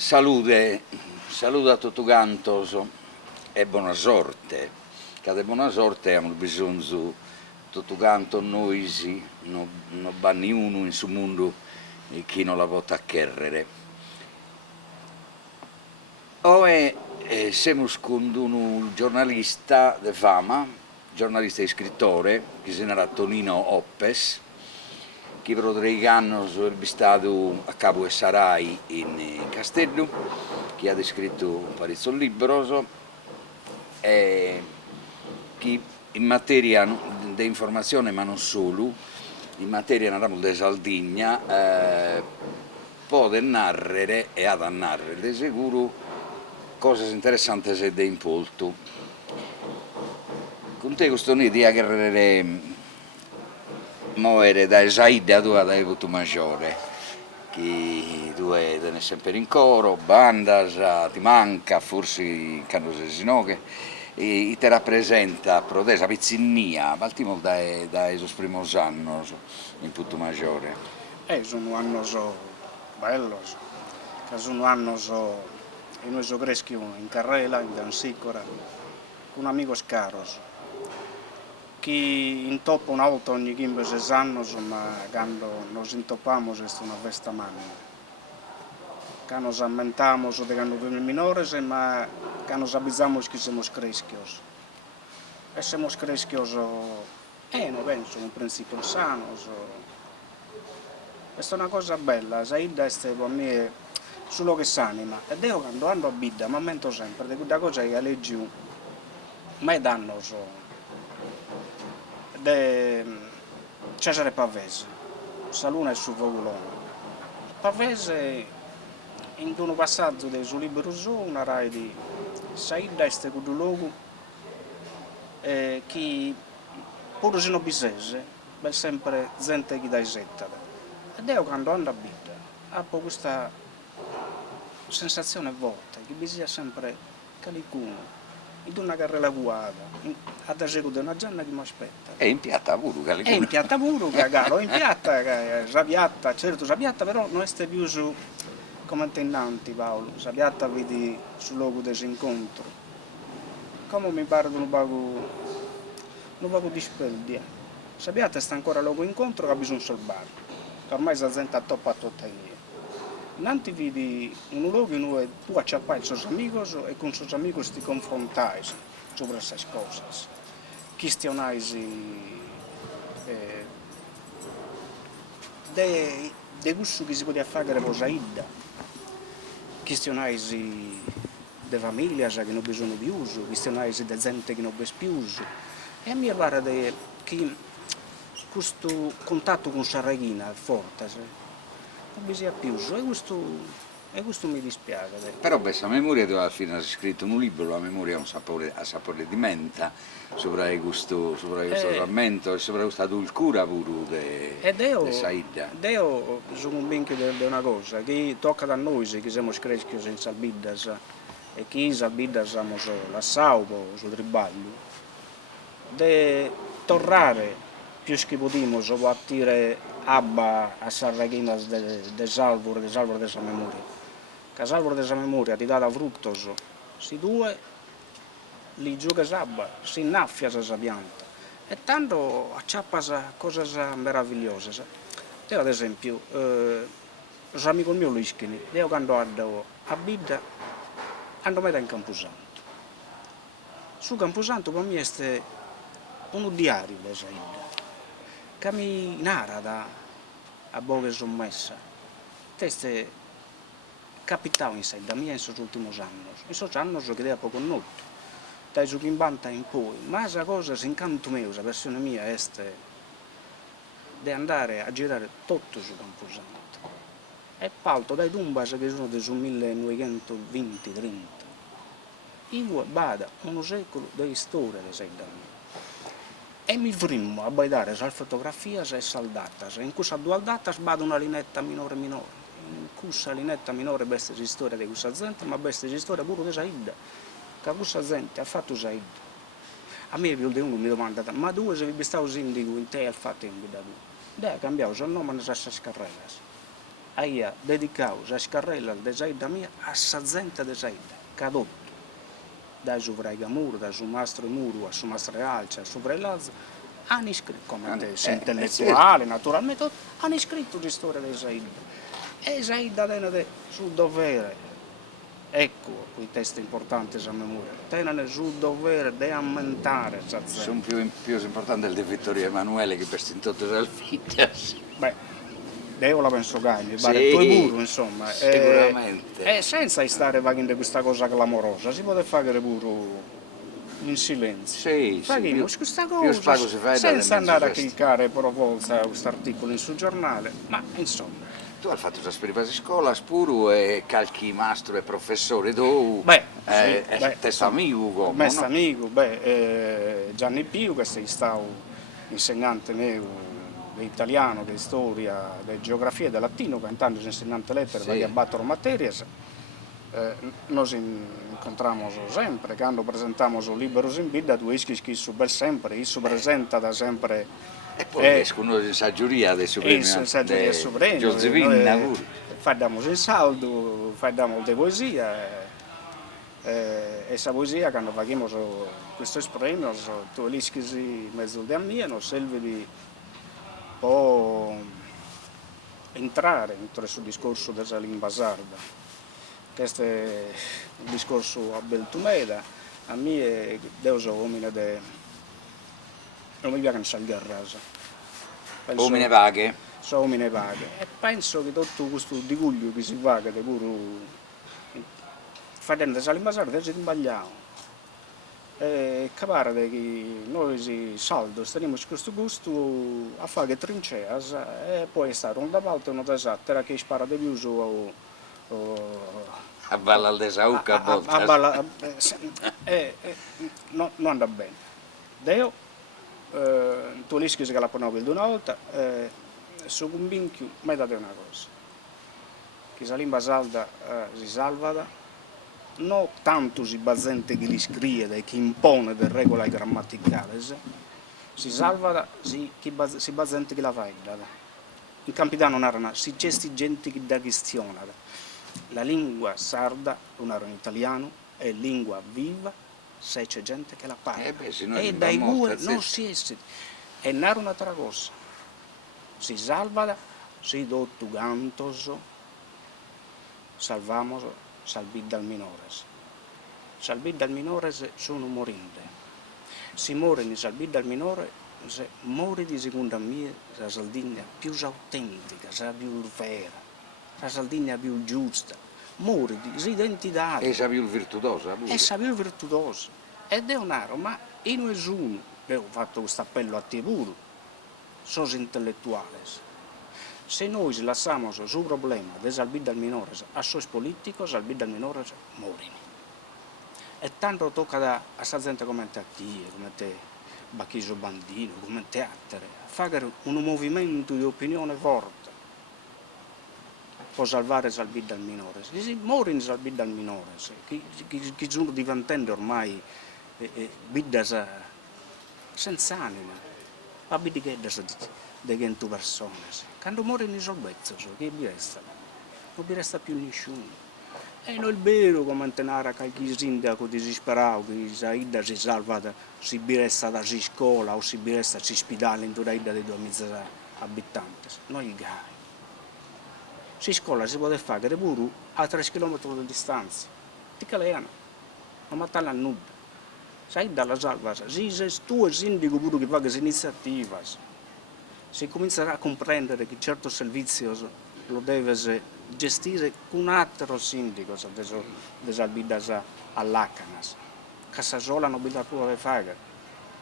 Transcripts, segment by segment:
Salute, saluto a tutti quantos e buona sorte. Che di buona sorte abbiamo bisogno tutti quanti noi, sì, non va nessuno in questo mondo che non la può acquerrere. Oggi siamo con un giornalista di fama, giornalista e scrittore, che si chiama Tonino Oppes, che per 3 anni è stato a capo di Sarai in Castello, che ha scritto un paio di libri, e che in materia di informazione, ma non solo, in materia di Sardegna, può narrare e ad narrare di sicuro cose interessanti se di impolto. Con te questa un'idea che muovere da Saida tu ad Aiuto Maggiore, che tu sei sempre in coro, banda, ti manca, forse quando sei sinoghe, e ti rappresenta pro te, pizzinnia, Baltimore dai suoi primi anni in Punto Maggiore. Sono anni belli, che sono anni che noi siamo cresciuti in Carrela, in Dansicora, con amigos caros, che intoppa una volta ogni 15 anni, ma quando nos intoppamos è una festa magna. Che nos ammentamos de quando fuimos minores, ma che nos avvisamos che siamo cresciuti. E siamo cresciuti, non penso, in principio sanos. Questa è una cosa bella, Saida è per me solo che s'anima. E io quando ando a Bidda mi ammento sempre di quella cosa che leggo, ma è dannoso. De Cesare Pavese, Saluna e su Vogolone. Pavese, in un passaggio del suo libro una rai di Saida è quello luogo che pure se non bisese, è sempre gente che dà settata. Ed io quando ando a Bidda ho questa sensazione volta che bisogna sempre qualcuno in una carrella guada, ad esempio di una gianna che mi aspetta. E in piatta pure, E in piatta pure, cagalo, in piatta, sabiatta, certo sabiatta, però non è più su come intendenti Paolo, sabiatta vedi sul luogo dell'incontro. Come mi pare di un poco di speldia. Sabiatta sta ancora luogo incontro che ha bisogno di salvare. Ormai si gente a toppa a tutta lì. Nanti vedi un luogo in cui tu acciappai i tuoi amici e con i tuoi amici ti confrontai su queste cose. Questionai di questo che si poteva fare con Saida. Questionai di famiglie che non bisogna più, questionai di gente che non bisogna più. E a me pare che questo contatto con Sarraghina è forte, non bisogna più, e questo mi dispiace. Però questa memoria tu alla fine hai scritto un libro, la memoria ha sapore di menta, sopra questo rammento e sopra questa dulcura pure di Saida. Io sono convinto di una cosa, che tocca a noi che siamo cresciuti senza Albiddas e che in Albiddas siamo la saupo, sul tribaglio, di tornare più che possiamo a tirare abba a Sarraghina de Salvor della memoria. Che Salvor della memoria ti dà fruttos, si due li gioca abba, si innaffia sa pianta. E tanto acciappa cose meravigliose. Io ad esempio, l'amico mio Lischini, io quando ando a Bidda, ando mai in Camposanto. Su Camposanto per me è un diario di Saida, che mi narra a poche sommessa. Queste capitano in Saida mia in questi ultimi anni. In questi anni che io poco noto, dai su Chimbanta in poi, ma questa cosa, l'incanto mio, la versione mia è di andare a girare tutto su Camposanto. E palto dai tumbas che sono del 1920-30. Io vado un secolo di storia di Saida mia. E mi fermo a guardare le fotografie e saldate. In questa dualdata vado una linetta minore. In questa linetta minore questa è la storia di questa gente, ma questa è la storia pure di Saida. Che questa gente ha fatto Saida. A me più di uno mi domanda, ma tu se vi stavo sindaco in te al fatto in guida tu? Dai, cambiavo il nome nelle stesse carrelle. ha dedicato la scarrella al desaida mia a sa gente desaida, cadotto, dai su Vraigamuro, dai su Mastro Muru, a su Mastro Alce, a su Vrelaz, hanno iscritto, come te, sei intellettuale, naturalmente, hanno iscritto di storia dei Saida. E Saida tiene sul dovere, ecco quei testi importanti a memoria, tengono sul dovere di ammentare questa Sono gente. più importante il di Vittorio Emanuele che per stintotto Salfitas. Beh, io la penso che mi pare Sì, il tuo puro, insomma. sicuramente. E senza stare facendo questa cosa clamorosa, si può fare pure in silenzio. Sì, Facciamo più, questa più cosa spago si fa da senza mezzo andare a gesto. cliccare per forza questo articolo in sul giornale, ma insomma. Tu hai fatto trasferire a scuola, spuru e calchi mastro e professore, tu Beh, sì, beh, testo amico come, mestre no? amico, Gianni Piu, che sei stato insegnante mio di italiano, di storia, di geografia e di latino, che intanto sono insegnante lettere perché Sì. abbattono materie. Nos incontramos sempre, quando presentamos o Liberos in Bidda, tu ischi che su bel sempre, isso presenta da sempre E poi escono in giuria adesso prima saggiaria di suprema, Giorzevinna pure. facciamo in saldo, facciamo di poesia, e questa poesia quando facciamo questi premi, tu ischi mezzo di mia, non serve di può entrare in questo discorso della lingua sarda. Questo è un discorso a Beltumeda, a me io sono uomo non mi piace il garrasa. Uomini vaghe. Sono uomini vaghe e penso che tutto questo dicuglio che si fa, che pure facendo la lingua sarda, si sbagliamo. E capare che noi si saldo, teniamo questo gusto a fare trinceas e poi stare un da parte e uno da l'altra che spara di più su A balla al desauca a volte. non andrà bene. Io, tu rischi che la pongo di una volta, sono convinto metà di una cosa, che la lingua salda si salva, non tanto si basente che li scrive, che impone delle regole grammaticali, si salva si basente che la fa. In Campidano non erano, si gesti gente che da questione. La lingua sarda, non era in italiano, è lingua viva se c'è gente che la parla. E dai due non si esiste. E non era un'altra cosa. Si salva, si dotto gantos, salvamos, salvid dal minores. Salvid dal minores sono morinde. Si muore in salvid dal minore, se muore di secondo me la Sardegna più autentica, la più vera, la Sardegna più giusta, muore di identità. E sa più virtuosa pure. E sa più virtuosa. Ed è un aro, ma io nessuno, ho fatto questo appello a te pure, sono intellettuali. Se noi lasciamo sul problema del salvid dal minore a sos politici, salvid dal minore muore. E tanto tocca a questa gente come te, come te, Bacchiso Bandino, come te altre, a fare un movimento di opinione forte per salvare il salvid dal minore. Si muore in salvid dal minore, che sono diventando ormai biddas senza anima, ma biddas di 100 persone. Quando muoiono i solvezzi, che vi resta? Non vi resta più nessuno. E non è vero come tenere qualche sindaco disperato che Saida si salva, si biressa da scuola o si biressa da ospedale in tutta l'Ida di 2000 abitanti. Non è gai. Si scuola si può fare pure a 3 km di distanza. Di Caleana, non mattarla a nulla. Saida la salva, si sei tu sindaco pure che fa queste iniziative, si comincerà a comprendere che certo servizio lo deve gestire un altro sindaco di salvare all'Acanas, che sa sola non la può fare,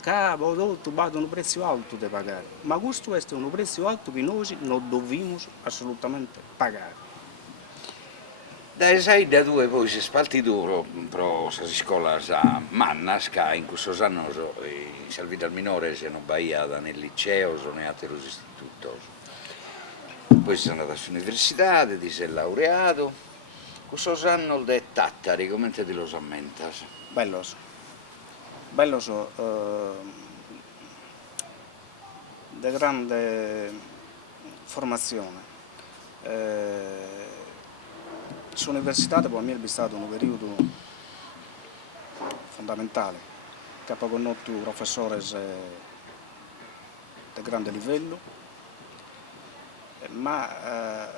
che ha un prezzo alto da pagare, ma questo è un prezzo alto che noi non dobbiamo assolutamente pagare. Da sai da due poi si spalti duro, però si scuola a Mannas, che in questo anno i salviti al minore sono baiata nel liceo, sono altri istituti. Poi si è andato all'università, si è laureato. Questo anno di Tattari, come te lo ammenta? Bello di grande formazione, L'università per me è stato un periodo fondamentale, che ha conosciuto professori di grande livello, ma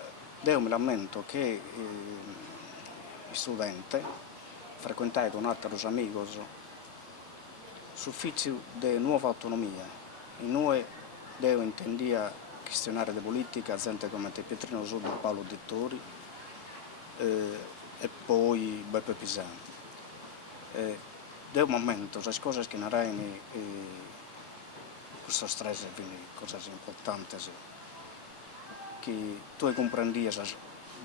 io mi lamento che gli studenti frequentato con altri amici sufficio di nuova autonomia e noi devo intendere questionare di politica gente come Pietrino Sud e Paolo Dettori e poi Beppe Pisani. Da un momento le cose che non erano questo stress quindi cose importanti che tu comprendi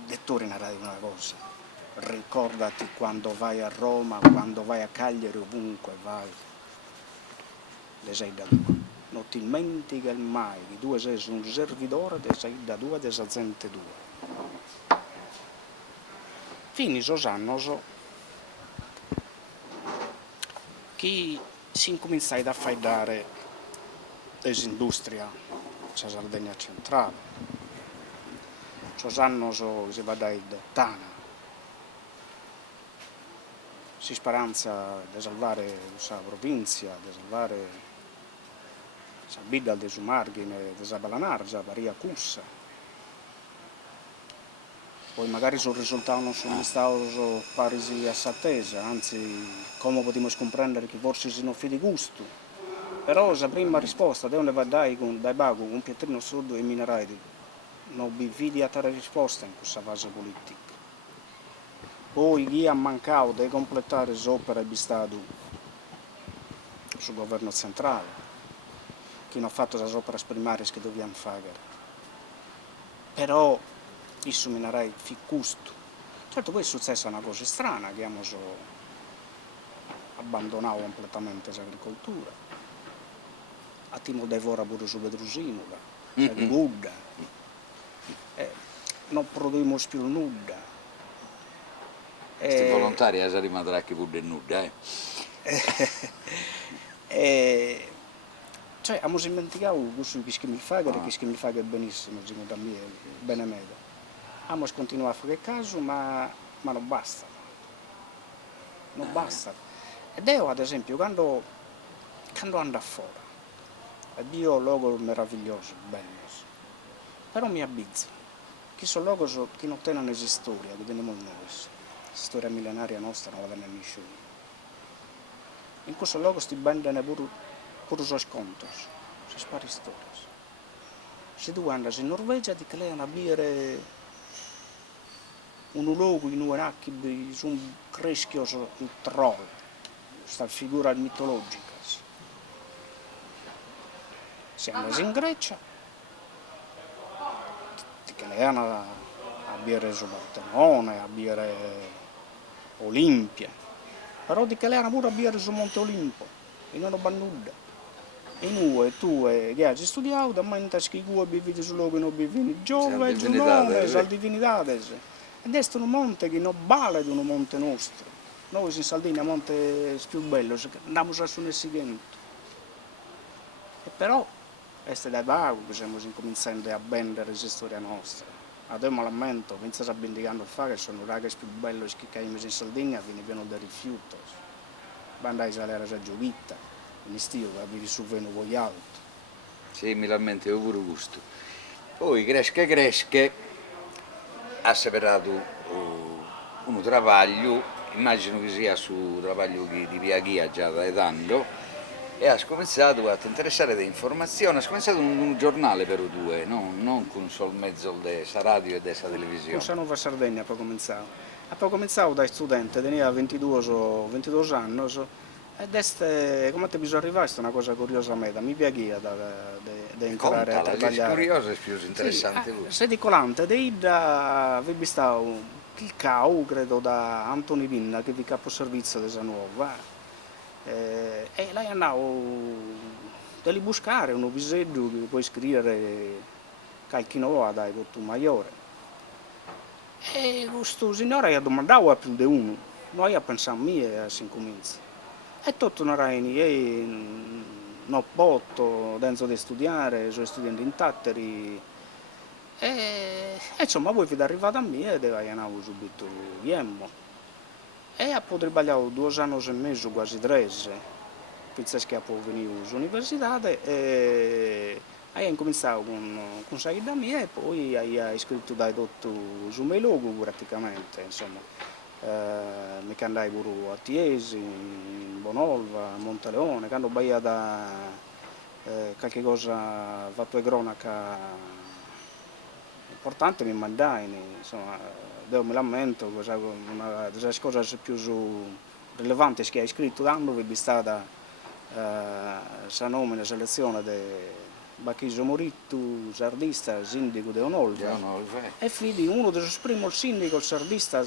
Dettori non era una cosa. Ricordati quando vai a Roma, quando vai a Cagliari, ovunque vai, le sei da due. Non ti dimentichi mai che tu sei un servitore di sei da due, della gente due. Fini sono anni che si incominciai a fare l'industria della Sardegna centrale. Sono anni che si va da Tana. Si speranza di salvare la provincia, di salvare la vita del suo margine, di salvare la varia cussa. Poi magari sul risultato non sono stato parisi assatteso, anzi, come potremmo comprendere che forse si non fi di gusto. Però la prima risposta devono dai Bago con Pietrino Sud e Minerali, non vi vidi a dare risposta in questa fase politica. Poi chi ha mancato di completare le opere di Stato sul governo centrale, chi non ha fatto le opere primarie che dobbiamo fare. Però, questo minerai fi custo. Certo, poi è successa una cosa strana, che abbiamo abbandonato completamente l'agricoltura. A Timo devora pure su Pedrusino, la Buddha. Non produciamo più nulla. Questi volontari a rimarrà che pure nuda, Cioè, abbiamo dimenticato questo che mi fa, che mi fa benissimo, da me, bene meglio. Abbiamo continuato a fare caso, ma non basta. Non basta. Ed io, ad esempio, quando ando fuori, io luoghi meravigliosi, belli, però mi abbizzo, che sono luoghi che non tenono storia, che teniamo noi. Storia millenaria nostra non la venne nessuno. In questo luogo si vendono pure i sconti, si spari storie. Se tu andai in Norvegia ti creano a bere un luogo in un acchi su un creschio il troll, questa figura mitologica. Siamo in Grecia, ti creano a bere su Partenone, a bere Olimpia, però di che erano pure a bere su Monte Olimpo e non ho nulla. E noi, tu che hai studiato, da mente che tu hai vivuto su luogo non vivi giovane, giovane, le divinità. Ed è un monte che non vale di un monte nostro. Noi in Sardegna il monte più bello, andiamo a su seguente. E però, è da vago che stiamo incominciando a vendere la storia nostra. Adesso mi lamento, penso a benedicando fare, sono ragazzi più belli che abbiamo in Sardegna, venivano da rifiuto. Bandai salire a giochita, in stile, avevi su veno voi altro. Sì, mi lamento, io pure gusto. Poi cresce, ha separato un lavoro, immagino che sia su lavoro di via Ghia già da tanto, e ha cominciato a interessare di informazioni, ha cominciato un giornale per due, non con solo mezzo della radio e della televisione. Con Nuova Sardegna poi cominciato. Ha poi cominciato da studente, tenia 22 anni, ed è, come ti bisogna arrivare, è una cosa curiosa a me, mi piace da entrare a trabalhare. È curioso, è più interessante. Sì, sei di colante, vi visto il CAU, credo, da Antoni Vinna, che è il capo servizio di Nuova. E lei andava a buscare un visetto che puoi scrivere qualche ora dai tutto maggiore. E questo signore ha domandato a più di uno, noi a pensare a me si incomincia. E tutto non era non botto, dentro di studiare, sono studenti intatti, insomma, poi vi è arrivato a me ed avevo subito viemmo. E ho trabalhato 2 anni e mezzo, quasi 3, penso che poi venivo all'università e ho incominciato con Saida mia e poi ho iscritto dai tutto su miei luoghi praticamente, insomma. Mi andai pure a Tiesi, in Bonolva, a Monteleone, quando ho da qualche cosa fatto di cronaca importante mi mandai, insomma, devo mi lamento, una delle cose più rilevanti che hai scritto d'anno è stata la nomina e selezione di Bacchiso Morittu, sardista, sindaco di Onolva, e fidi uno dei primi sindaci sardista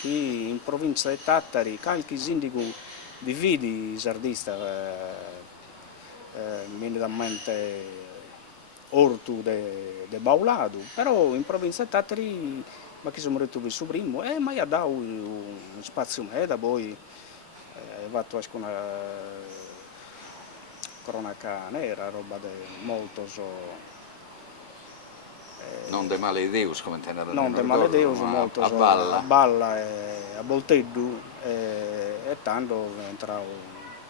qui in provincia di Tattari, qualche sindaco di vidi sardista, mi viene da mente Ortu de Baulado, però in provincia di Tattari Bacchiso Morittu il suo primo, e mi ha dato un spazio meda, poi ho fatto una cronaca nera, roba molto non de male Deus, come te ne non de male Deus, molto a Balla. A Balla e a Bolteddu e tanto entravo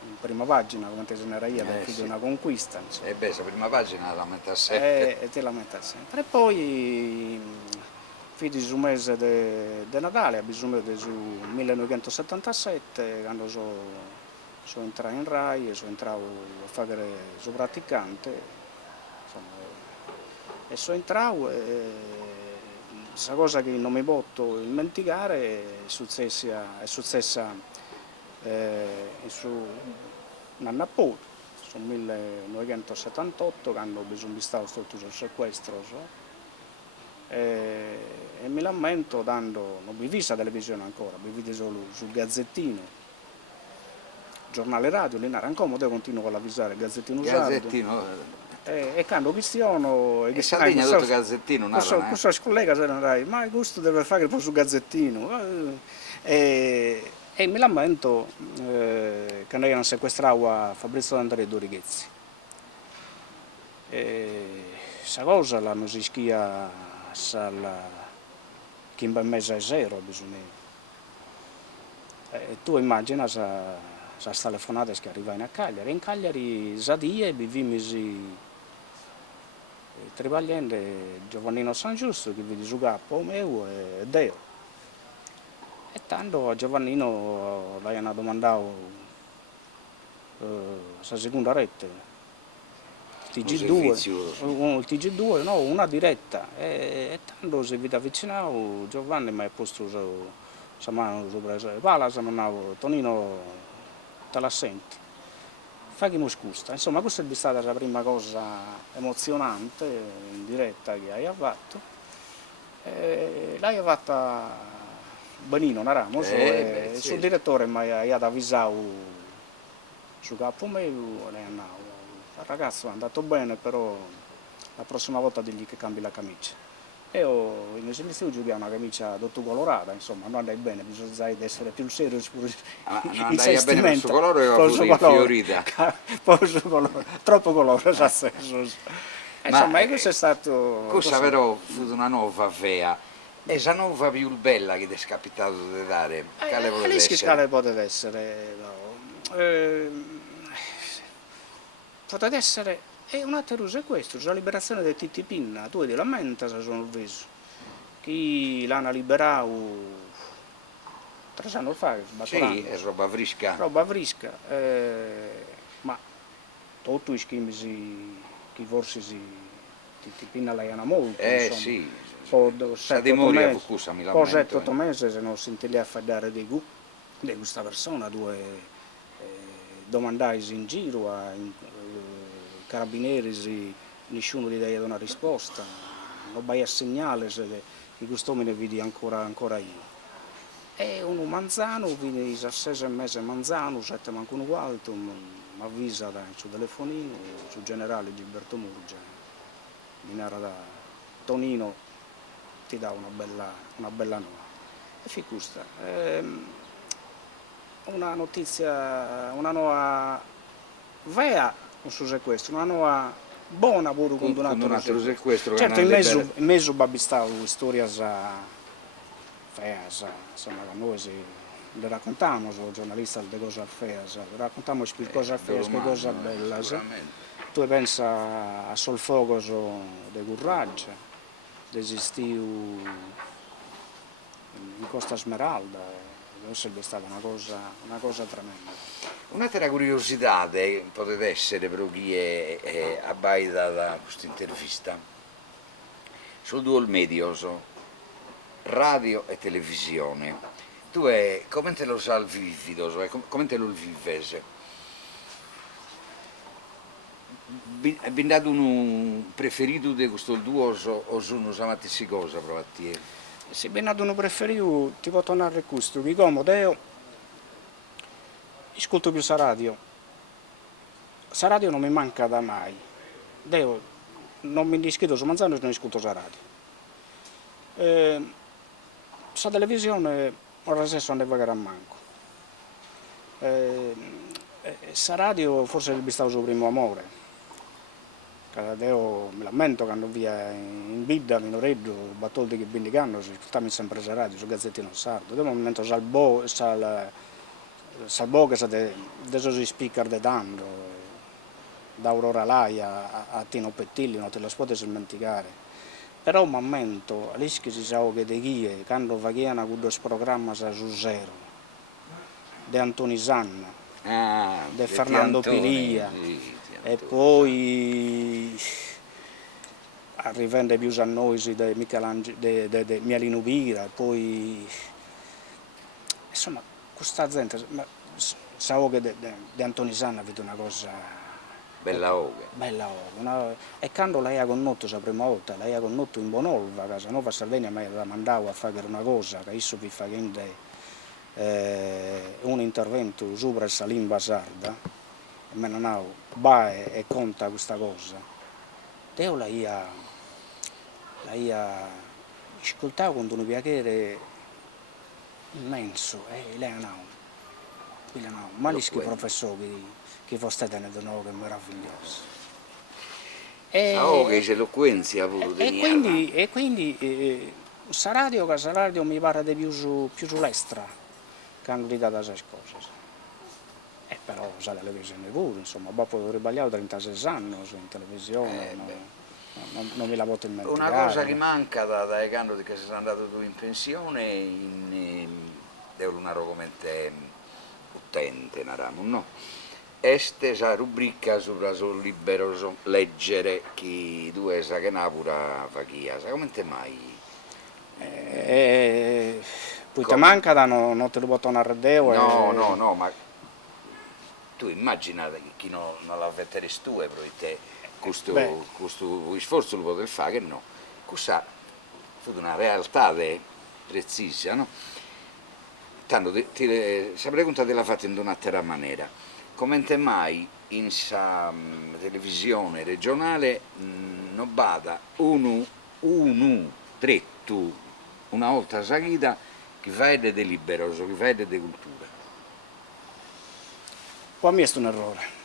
in prima pagina come te se ne era io perché sì. Una conquista, insomma. E beh, questa prima pagina la mette sempre. E te la metta sempre. E poi fidi su mese di Natale, ho bisogno del 1977, quando sono entrato in Rai e sono entrato a fare il praticante, insomma, e sono entrato e questa cosa che non mi posso dimenticare è successa su un anno poi, sul 1978, quando bisogna stare sotto il sequestro, e mi lamento dando, non vi vista la televisione ancora, vi vede solo sul Gazzettino, giornale radio, lì era incomodo, continuo a avvisare il Gazzettino Sardo. Gazzettino. E quando Cristiano E Sardegna tutto Gazzettino, questo collega se non rai, ma questo deve fare poi sul Gazzettino. E mi lamento che noi hanno sequestrato a Fabrizio D'Andrea Dorighezzi. Questa cosa l'hanno schia che in mese a zero bisogna. Tu immagina queste telefonate che arrivano a Cagliari. In Cagliari Zadie vivimmo trabalhando Giovannino San Giusto che vedi giocare a meu e Deo. E tanto a Giovannino gli hanno domandato la seconda rete. TG2, TG2 no, una diretta e tanto si vede avvicinato Giovanni mi ha posto la mano sopra la pala, se non avevo Tonino te la senti, fai che mi scusa, insomma questa è stata la prima cosa emozionante in diretta che hai fatto e l'hai fatta benino, naramo, il suo direttore mi ha avvisato su capo mio e il ragazzo è andato bene, però la prossima volta digli che cambi la camicia. E io invece di giochiamo una camicia tutto colorata, insomma, non andai bene, bisogna essere più serio pure non andai bene per il suo colore o pure infiorita? Troppo colore, sa senso. Insomma, questo è stato... Questa però fu una nuova fea. E la nuova più bella che ti è capitato di dare? Quale poteva essere? Quale poteva essere? Poteva essere... E un altro è questo, la liberazione di Titti Pinna, tu ti lamenta se sono viso. Chi l'hanno liberato 3 anni fa, sì, è roba fresca. Roba fresca, ma tutti i schemi che forse Titti Pinna la hanno molto, insomma. Sì. Poi 7-8 mesi se non senti lì a fare di questa persona, due domandai in giro a carabinieri, nessuno gli dà una risposta, non vai a segnale che questo me ne vedi ancora io. E uno Manzano, viene a 6 mesi Manzano, 7 manco un altro, mi avvisa sul telefonino, sul generale Gilberto Murgia, mi era da Tonino, ti dà una bella nuova. E fu questa. Una notizia, una nuova vera su questo, una nuova buona pure con un Con un altro altro sequestro. Che certo, non libera- in mezzo babbi stavo storie feas, insomma, che noi le raccontiamo, sono giornalisti di cose feas, le raccontiamo le cose feas, le cose belle. Sicuramente. Tu pensi a Solfogos de Curraggia, desistiu in Costa Smeralda, deve essere stata una cosa tremenda. Un'altra curiosità potrebbe essere per chi è abbaida da questa intervista, sul due medios, radio e televisione. Tu come te lo salvi, come te lo vives? Hai dato un preferito di questo due o sono stessi cosa provati? Se ben ad uno preferito, ti può tornare a questo, che comodo io ascolto più sa radio non mi manca da mai, io non mi dischido su Manzano e non ascolto sa radio. Sa televisione ora stesso non ne pagherà manco. Sa radio forse è il stato suo primo amore. Io mi lamento quando via in Bidda, a Minoreddo, battoldi che bindicano, si ascoltami sempre sa radio, su Gazzettino Sardo. Io mi momento salbo che sa de esos speaker de tanto, da Aurora Laia a Tino Pettilli, non te lo potete dimenticare. Però mi momento, all'ischi si sa che de chi quando facevano quei programmi su Zero, di Antoni Sanna, di Fernando Pilia, e poi arrivando più a noi di Mielino Pira, e poi insomma questa gente, sa che di Antoni Sanna ha avuto una cosa Bella oga. bella e quando lei ha conosciuto la prima volta, lei ha conosciuto in Bonolva, casa Nova Sardegna, mi ha mandato a fare una cosa che io vi facendo un intervento sopra questa lingua sarda, e me ne va e conta questa cosa. Io lei ha ascoltato con un piacere immenso, e lei no, ma gli professori che foste tenendo noi che meraviglioso. Che c'è eloquenza pure E quindi sa radio mi pare di più sull'estra che hanno dato queste cose. Però sa televisione pure, insomma, dopo ho sbagliato 36 anni in televisione, non mi la posso dimenticare. Una cosa che manca da quando che sei andato tu in pensione, devo un argomento utente, no? Este sa rubrica sul libero leggere chi due sa che napura fa chia, sa come te mai? Poi ti manca da non te lo posso tornare a Deo? No, ma tu immagina chi non la vetteresti tu, però te questo sforzo lo poter fare, che no? Questa è una realtà precisa, no? Tanto la pregunta te la fatta in un'altra maniera. Come te mai in sa televisione regionale non bada uno dritto una volta seguita che fa de libero, che fa de cultura? Per me è un errore.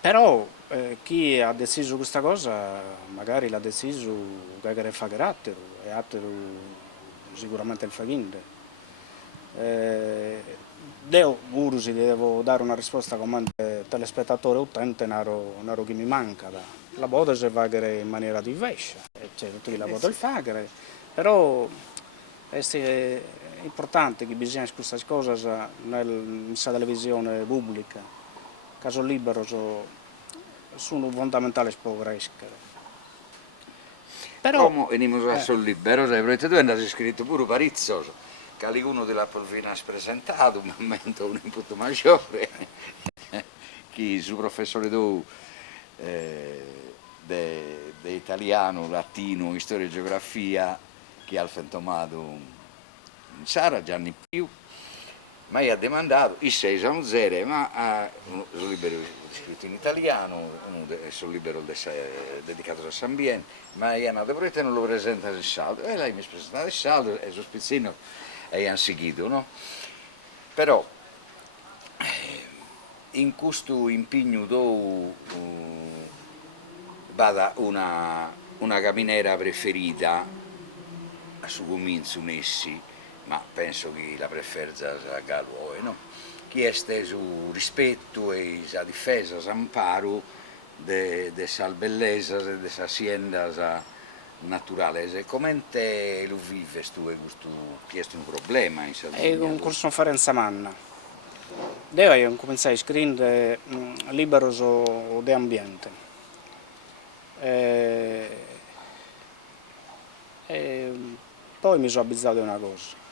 Però chi ha deciso questa cosa magari l'ha deciso che fa carattere e altro sicuramente il fa niente. Io pure si devo dare una risposta come telespettatore utente, non che mi manca. La posso fare in maniera diversa, cioè tutti la possono fare, però è importante che bisogna queste cose nella televisione pubblica, caso libero sono fondamentali per crescere. Però come veniamo a sul libero, perché tu hai scritto pure parizioso, che uno della Polvina ha presentato un momento un input maggiore, che il professore tu di italiano, latino, storia e geografia, che ha fentomato in Sara, Gianni Più, ma ha domandato, io sei zero, ma sono libero scritto in italiano, sono libero dedicato a Sambiente, ma io non lo presenta il saldo, e lei mi ha presentato il saldo e il suo spizzino e hanno seguito, no? Però in questo impegno tu vada una camminera preferita a su comincio nessi, ma penso che la preferenza sia Galvoe, no? Chi è su rispetto e sa difesa, s'amparo de sal bellezas e de sa aziendas naturales. E come te lo vives tu questo, che è un problema in Sardegna? È una conferenza manna. Devo cominciare a scrivere liberos di ambiente. E poi mi sono avvisato di una cosa.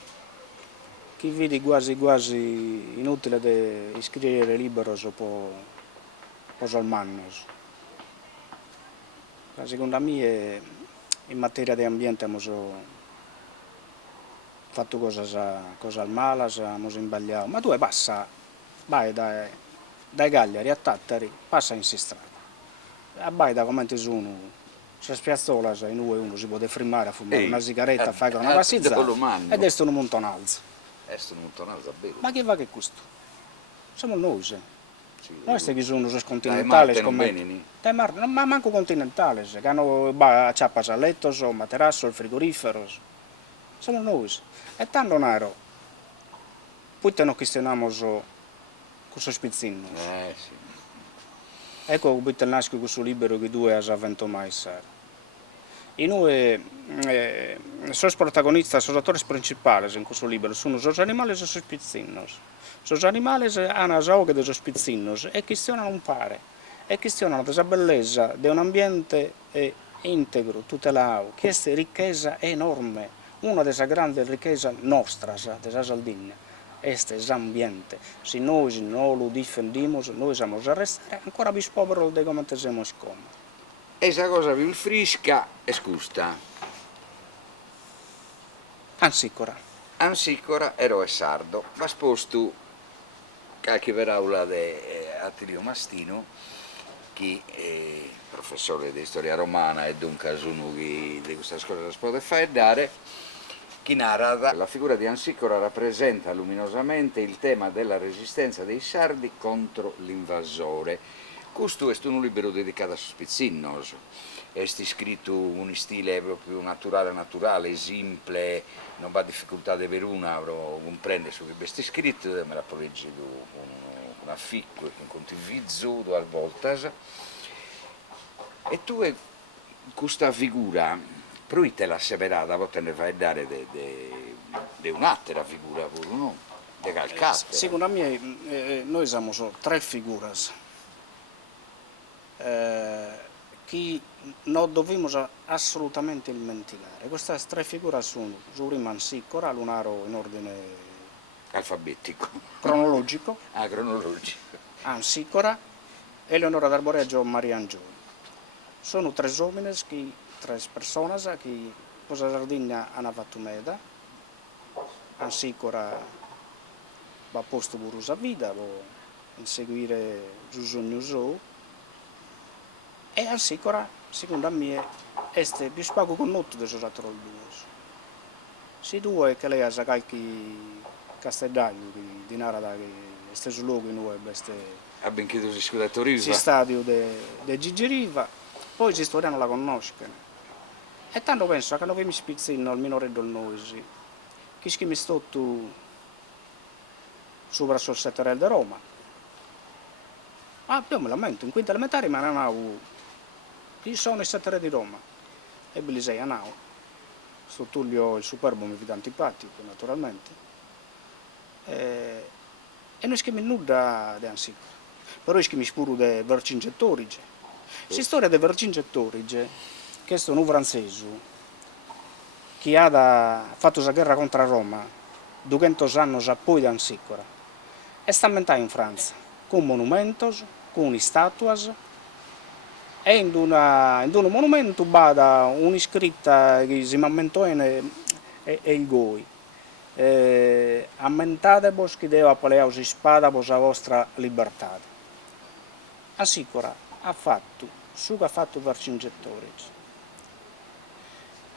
Chi vede quasi inutile di scrivere liberos per solmannos. Secondo me in materia di ambiente abbiamo fatto cose male, abbiamo sbagliato. Ma tu passa, vai dai Cagliari a Tattari, passa in strada. Vai da come sono, se spiazzola, in uno si può fermare a fumare una sigaretta, a fare una passeggiata ed è un montonalzo. È un montonalzo bello. Ma che va che questo? Siamo noi. Sì, Noi che sono i continentali, ma manco continentali, che hanno ciappas a letto, materasso, il frigorifero. Siamo noi. E tanto nero. Poi te non questionamo questo spizzino. Sì. Ecco poi te nasce questo libero che due ha avvento mai essere. E noi sono i protagonisti, sono gli attori principali in questo libro, sono gli animali e gli spizzinos. Gli animali hanno la saoga degli spizzinos e questionano un pare, e questionano la bellezza di un ambiente integro, tutelato, che è ricchezza enorme, una delle grandi ricchezze nostre, della Sardegna, è l'ambiente. Se noi non lo difendiamo, noi siamo a restare ancora più poveri di come siamo scomodi. E questa cosa più fresca è scusta. Ansicora. Ansicora ero sardo, ma sposto qualche parola di Attilio Mastino, che è professore di storia romana e dunque uno che di questa cosa si può fare dare, che narra la figura di Ansicora rappresenta luminosamente il tema della resistenza dei sardi contro l'invasore. Questo è un libro dedicato a spizzinnos, è scritto in un stile proprio naturale, semplice, non va difficoltà di veruna, comprende su che è scritto, me l'ha leggito con afficco e con contivizzuto a volte. E tu questa figura, però te l'ha separata, poi te ne fai dare di un'altra figura pure, no? Di calcata. Secondo me noi siamo solo tre figure che non dobbiamo assolutamente dimenticare. Queste tre figure sono Giurima Ansicora, Lunaro in ordine Alfabetico. cronologico, Cronologico. Ansicora, Eleonora d'Arboreggio e Maria Angioli. Sono tre uomini, tre persone che per la Sardegna hanno fatto meda. Ansicora va a posto per la vita, per inseguire il sogno suo. E Ansicora, secondo me, è più spago conosciuto dei suoi altri due. Se due che lei ha qualche castellaio di narada che è stesso luogo in noi, Ha ben chiesto si scudato Riva. si stadio di Gigi Riva, poi si storia non la conoscono. E tanto penso che non vi mi spizzino al minore del noisi, che mi sto tu sopra sul settorello di Roma. Più me lamento, in quinta elementare ma non ho. Chi sono i settori di Roma? E Belisei a Nao. Sto Tullio il Superbo mi vede antipatico, naturalmente. E non è che mi nulla di Ansicora. Però è che mi spuro di Vercingetorige. Si storia di Vercingetorige, che è un francese che ha fatto la guerra contro Roma 200 anni poi di Ansicora. E sta ambientato in Francia, con monumenti, con statue. E in un monumento bada un'iscritta che si ammentò e il goi. Ammentate vos che deve appaleaus spada per la vostra libertà. Ansicora ha fatto su che ha fatto Vercingetorige.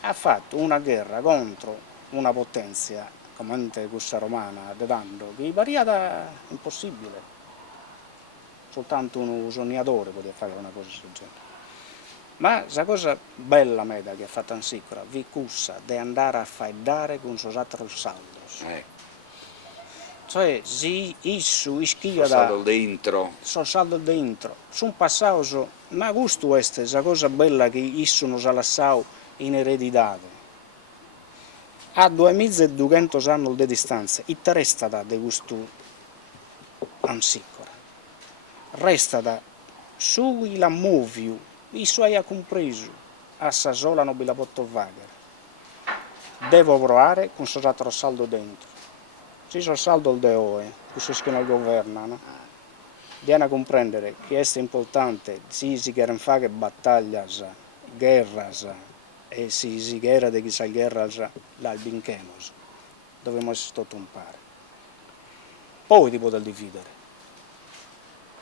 Ha fatto una guerra contro una potenza come questa romana, di tanto, che è variata impossibile. soltanto un sognatore poteva fare una cosa del genere. Ma la cosa bella meda che ha fatto Ansicora, vi cussa di andare a faidare con i altri saldos. Cioè, si issu ischia da... Saldo dentro. Sono saldo dentro. Sono passato, ma questo è la cosa bella che issu nos ha lasciato in eredità. A 2200 anni di distanza, e resta da questo Ansicora. Resta da sui la moviu, i suoi ha compreso, a sa sola non la posso fare. Devo provare con questo altro saldo dentro. Se sono saldo il DOE, questo che non governano, devono comprendere che è importante, se si quieren fare battaglie, guerre, e se si quiere di queste guerre la vinquemos, dobbiamo essere tutto un pare. Poi ti poter dividere.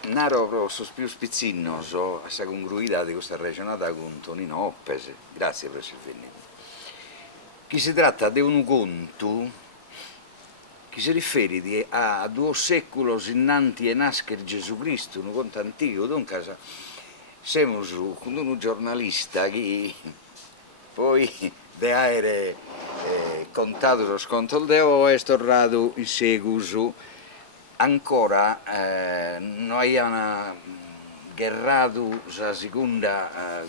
Naro grosso più spizzinnoso a questa congruità di questa ragionata con Tonino Oppes. Grazie per Silvini. Chi si tratta di un conto che si riferisce a 2 secoli innanti a nascere Gesù Cristo, un conto antico, dunque siamo con un giornalista che poi deve aver contato lo sconto del è tornato in seguito ancora non abbiamo guerrato la seconda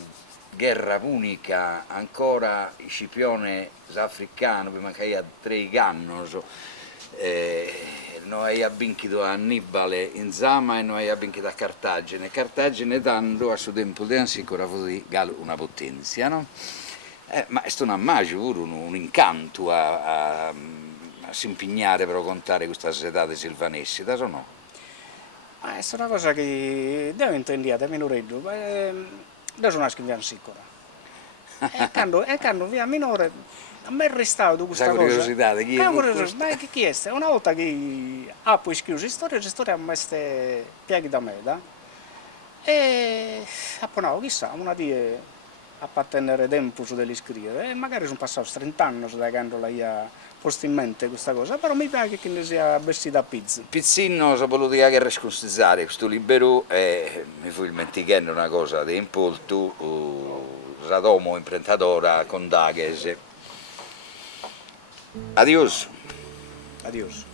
guerra punica, ancora il scipione africano prima che abbia 3 anni non abbiamo vinto a Annibale in Zama e non abbiamo vinto a Cartagine. Cartagine dando a suo tempo di Ansicora una potenza, no? Ma è stato un ammaggio, pure un incanto a si impegnare per contare questa sedata silvanessi, da o no? È una cosa che devo intendere, minoretto, da sono scrivendo Ansicora. E quando via minore, a me è restato questa cosa. Curiosità di chi è Ma chi è? Una volta che poi scrivo la storia mi è pieghi da me, e appunto, chissà, una die appartenere tempo su degli scrivere, e magari sono passati 30 anni da quando lei ha posto in mente questa cosa, però mi piace che ne sia vestita a pizza. Pizzino, so voluto che resconsizzare questo libero e mi fu dimenticando una cosa di impolto, Radomo imprentatore con Daghese. Adios. Adios.